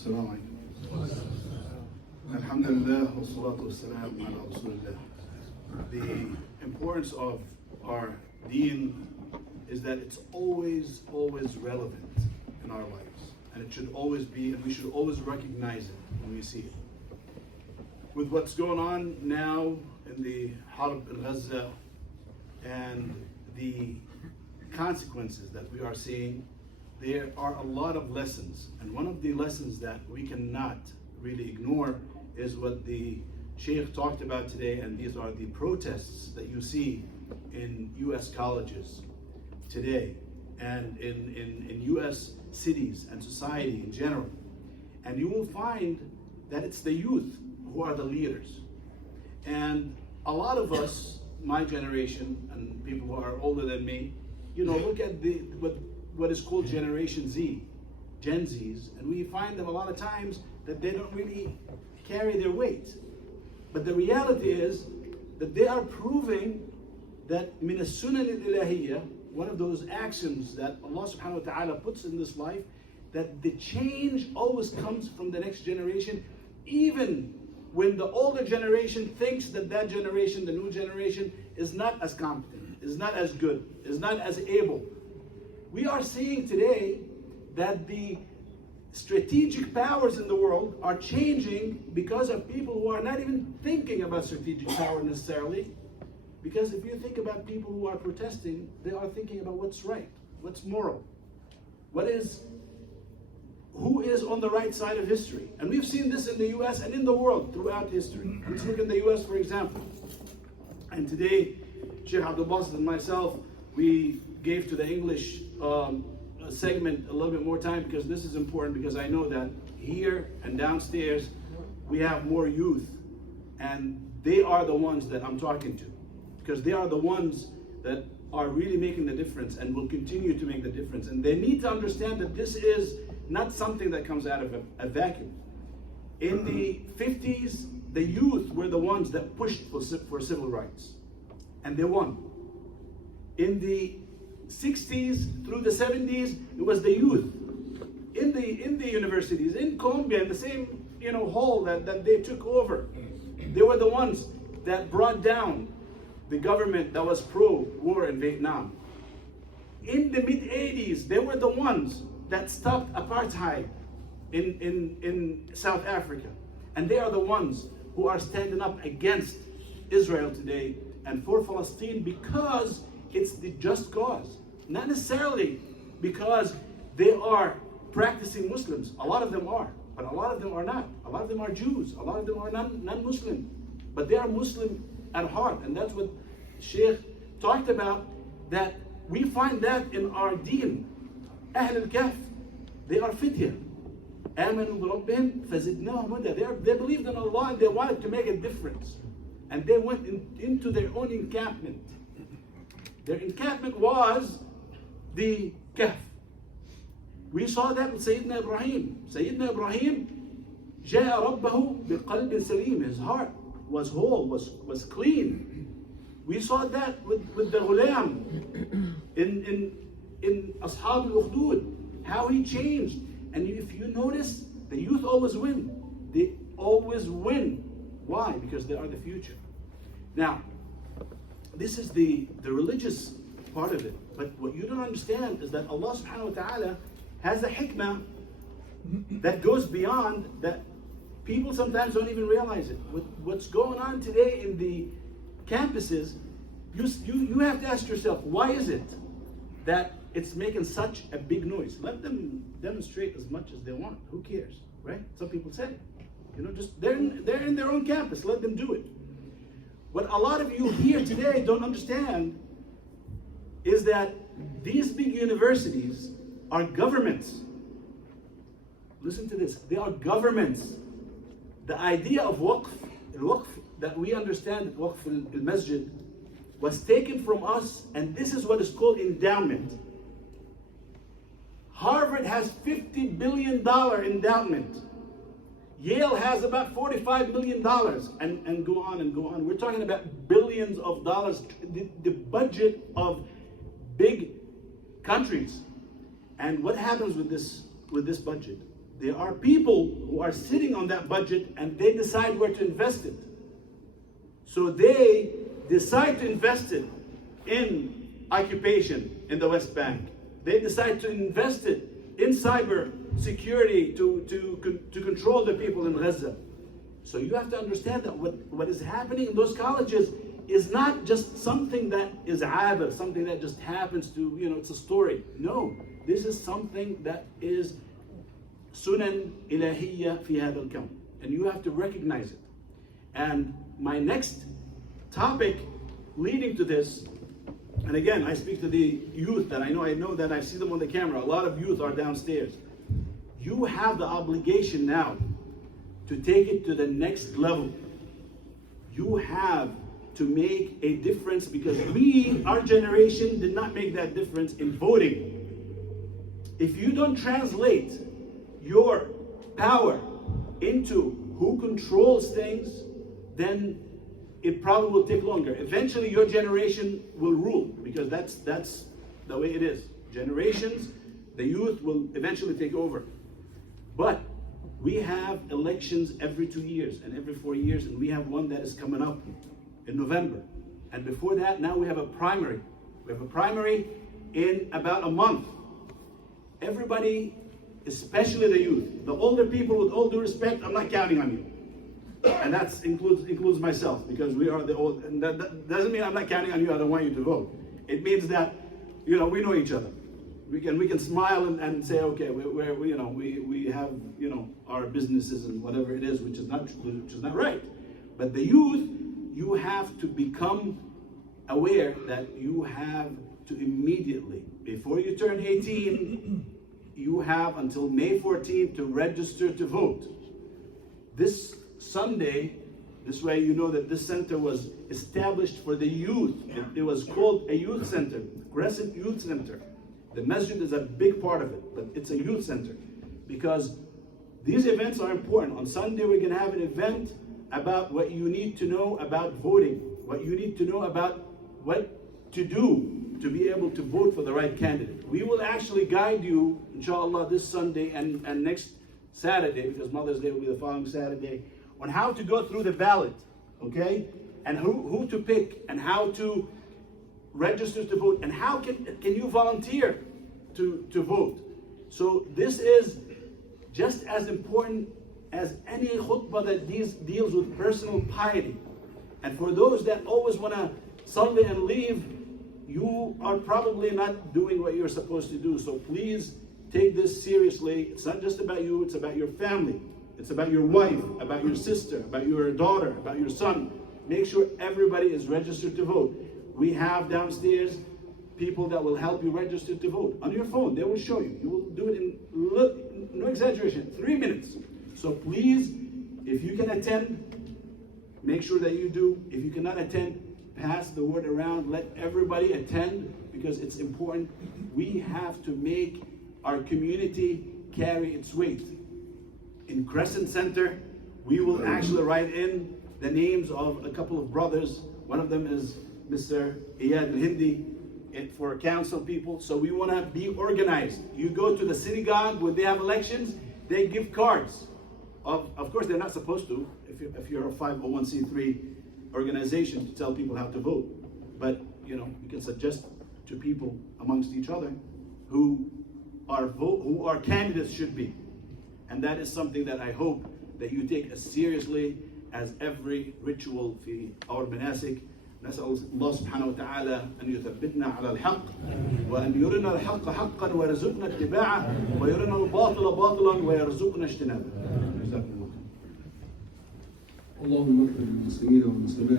السلام عليكم. Alhamdulillah wa salatu wa salam ala Rasulullah. The importance of our deen is that it's always relevant in our lives. And it should always be, and we should always recognize it when we see it. With what's going on now in the Harb in Gaza and the consequences that we are seeing, there are a lot of lessons. And one of the lessons that we cannot really ignore is what the Sheikh talked about today, and these are the protests that you see in US colleges today and in US cities and society in general. And you will find that it's the youth who are the leaders. And a lot of us, my generation and people who are older than me, look at what is called Generation Z, Gen Zs, and we find them a lot of times that they don't really carry their weight. But the reality is that they are proving that min as-sunan al-ilahiyya, one of those axioms that Allah subhanahu wa ta'ala puts in this life, that the change always comes from the next generation, even when the older generation thinks that that generation, the new generation, is not as competent, is not as good, is not as able. We are seeing today that the strategic powers in the world are changing because of people who are not even thinking about strategic power necessarily. Because if you think about people who are protesting, they are thinking about what's right, what's moral, who is on the right side of history. And we've seen this in the US and in the world throughout history. Let's look in the US, for example. And today, Sheikh Abdul Basit and myself, we gave to the English segment a little bit more time because this is important, because I know that here and downstairs we have more youth, and they are the ones that I'm talking to, because they are the ones that are really making the difference and will continue to make the difference. And they need to understand that this is not something that comes out of a vacuum. In the 50s, the youth were the ones that pushed for civil rights, and they won. In the 60s through the 70s, it was the youth in the universities, in Colombia, in the same hall that they took over. They were the ones that brought down the government that was pro-war in Vietnam. In the mid-80s, they were the ones that stopped apartheid in South Africa. And they are the ones who are standing up against Israel today and for Palestine, because it's the just cause. Not necessarily because they are practicing Muslims. A lot of them are, but a lot of them are not. A lot of them are Jews. A lot of them are non-Muslim. But they are Muslim at heart. And that's what Sheikh talked about, that we find that in our deen. Ahl al-Kahf, they are fitya. آمنوا بربهم فزدناهم هدى. They believed in Allah and they wanted to make a difference. And they went into their own encampment. Their encampment was the Kahf. We saw that with Sayyidina Ibrahim. Sayyidina Ibrahim جاء ربه بقلب سليم. His heart was whole, was clean. We saw that with the Ghulam in Ashab al-Ukhdud, how he changed. And if you notice, the youth always win. They always win. Why? Because they are the future. Now, this is the religious part of it. But what you don't understand is that Allah subhanahu wa ta'ala has a hikmah that goes beyond that. People sometimes don't even realize it. What's going on today in the campuses, you have to ask yourself, why is it that it's making such a big noise? Let them demonstrate as much as they want. Who cares, right? Some people say, just they're in their own campus. Let them do it. What a lot of you here today don't understand is that these big universities are governments. Listen to this. They are governments. The idea of waqf that we understand, waqf al-masjid, was taken from us, and this is what is called endowment. Harvard has $50 billion endowment. Yale has about $45 million, and go on and go on. We're talking about billions of dollars, the budget of big countries. And what happens with this budget? there are people who are sitting on that budget and they decide where to invest it. So they decide to invest it in occupation in the West Bank. They decide to invest it in cyber security to control the people in Gaza. So you have to understand that what is happening in those colleges is not just something that is abr, something that just happens to, it's a story. No, this is something that is sunan ilahiyya fi hadha al-kawn, and you have to recognize it. And my next topic leading to this, and again, I speak to the youth that I know that I see them on the camera. A lot of youth are downstairs. You have the obligation now to take it to the next level. You have to make a difference, because our generation did not make that difference in voting. If you don't translate your power into who controls things, then it probably will take longer. Eventually your generation will rule, because that's the way it is. Generations, the youth will eventually take over. But we have elections every 2 years and every 4 years, and we have one that is coming up in November. And before that, now we have a primary. We have a primary in about a month. Everybody, especially the youth, the older people, with all due respect, I'm not counting on you. And that includes myself, because we are the old, and that doesn't mean I'm not counting on you, I don't want you to vote. It means that, we know each other. We can smile and say, okay, we have, our businesses and whatever it is, which is not right. But the youth, you have to become aware that you have to immediately, before you turn 18, you have until May 14th to register to vote. This Sunday, this way you know that this center was established for the youth. It was called a youth center, Crescent Youth Center. The masjid is a big part of it, but it's a youth center, because these events are important. On Sunday we're going to have an event about what you need to know about voting, what you need to know about what to do to be able to vote for the right candidate. We will actually guide you, inshallah, this Sunday and next Saturday, because Mother's Day will be the following Saturday, on how to go through the ballot, okay? And who to pick, and how to register to vote, and how can you volunteer to vote. So this is just as important as any khutbah that deals with personal piety. And for those that always want to salli and leave, you are probably not doing what you're supposed to do. So please take this seriously. It's not just about you, it's about your family. It's about your wife, about your sister, about your daughter, about your son. Make sure everybody is registered to vote. We have downstairs people that will help you register to vote. On your phone, they will show you. You will do it in, no exaggeration, 3 minutes. So please, if you can attend, make sure that you do. If you cannot attend, pass the word around. Let everybody attend, because it's important. We have to make our community carry its weight. In Crescent Center, we will actually write in the names of a couple of brothers. One of them is Mr. Iyad al-Hindi for council people. So we want to be organized. You go to the synagogue when they have elections, they give cards. Of course, they're not supposed to, if you're a 501c3 organization, to tell people how to vote. But you can suggest to people amongst each other who our candidates should be. And that is something that I hope that you take as seriously as every ritual في our manasik. نسأل الله سبحانه وتعالى أن يثبتنا على الحق وأن يرنا الحق حقا ويرزقنا اتباعه ويرنا الباطل باطلا ويرزقنا اجتنابه. اللهم اغفر للمسلمين والمسلمات.